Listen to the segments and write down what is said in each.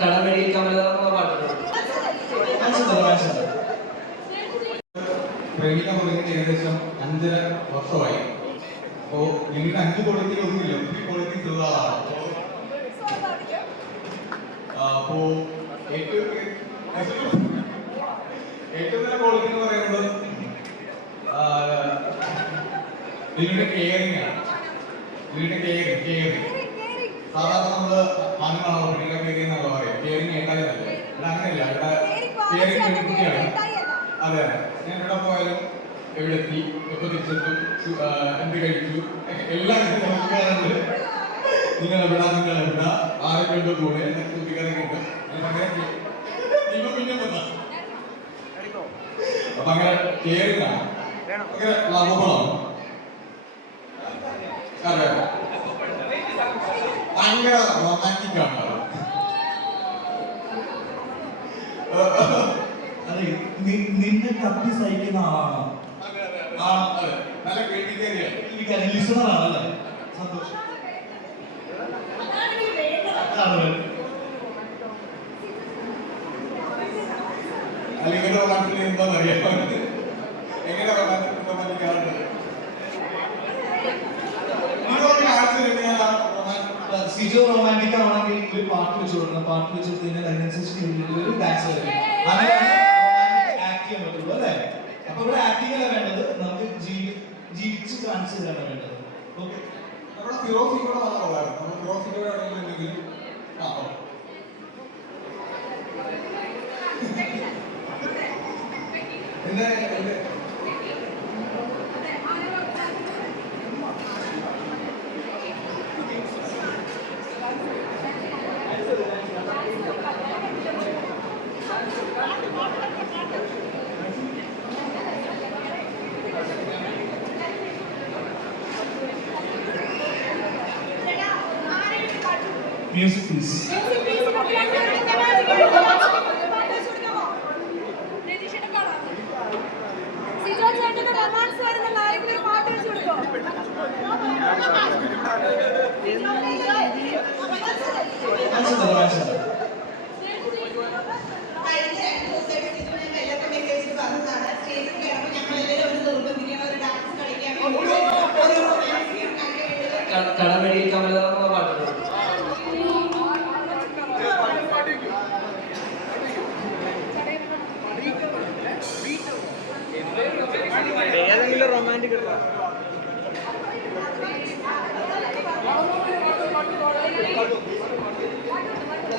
കടമഴി കമലതറ പാട്ടുണ്ട് പ്രേമിക്കാൻ തുടങ്ങിയിട്ട് ഏകദേശം അഞ്ചര വർഷമായി. അപ്പോ നിങ്ങൾക്ക് അഞ്ച് ക്വാളിറ്റി ഒന്നുമില്ല. ഒത്തിരി ക്വാളിറ്റി ചെറുതാണ് അപ്പോ ഏറ്റവും ഏറ്റവും നല്ല ക്വാളിറ്റി എന്ന് പറയുന്നത് നിങ്ങളുടെ കെയറിംഗ് ആണ്. നിങ്ങളുടെ കെയറിംഗ് കെയറിംഗ് സാധാരണ നമ്മൾ ആണുങ്ങളാണോ പെണ്ണുങ്ങളെ കെയറിംഗ് എന്നാണോ പറയാം. കെയറിംഗ് ഏട്ടായിരുന്നല്ലേ ഇവിടെ അങ്ങനെയല്ല. ഇവിടെ പെൺകുട്ടിയാണ് അതെ. ഞാൻ എവിടെ പോയാലും എവിടെ എത്തി എപ്പോ തിരിച്ചെത്തും എന്ത് കഴിച്ചു എല്ലാം നോക്കാറുണ്ട് നിങ്ങൾ എവിടെ നിങ്ങൾ എവിടെ ആരെങ്കിലും കൂടെ എന്നൊക്കെ കുട്ടിക്കാരൊക്കെ ഉണ്ട്. അങ്ങനെ കേ- പിന്നെ വന്നാ. അപ്പൊ അങ്ങനെ കെയറിംഗ് ആണ് ഭയങ്കര ലാഭങ്ങളാണ് അതെ ഭയങ്കര റൊമാന്റിക് ആണ്. അതെ. നിന്നെ കത്തി സഹിക്കുന്ന ആളാണ്? ലിസണർ ആണല്ലേ സന്തോഷം. അല്ലെങ്കിൽ റൊമാൻസിൽ എന്താണെന്ന് അറിയാം എങ്ങനെ റൊമാൻസിൽ റൊമാന്റിക്കാറുണ്ട് സിജോ റൊമാന്റിക് ആണെങ്കിൽ ഒരു പാട്ട് വെച്ച് കൊടുക്കണം. പാട്ട് വെച്ച് കഴിഞ്ഞാൽ അതിനനുസരിച്ച് ഒരു ഡാൻസ് വരും അങ്ങനെയാണ് ആക്ട് ചെയ്യാൻ പറ്റുള്ളൂ അല്ലേ? അപ്പൊ ഇവിടെ ആക്ടിംഗ് അല്ല വേണ്ടത്. നമുക്ക് ജീവി ജീവിച്ച് കാണിച്ചു തരാണ് വേണ്ടത്. ഓക്കെ നമ്മുടെ ഫിറോസിക്കൂടെ മാത്രമുള്ളായിരുന്നു നമ്മൾ ഫിറോസിക്കൂടെ ആണെന്നുണ്ടെങ്കിൽ ആ ഓക്കെ. പിന്നെ ഇത് മ്യൂസിക് പ്ലീസ് റൊമാൻസ് വരുന്ന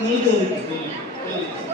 needle. Really.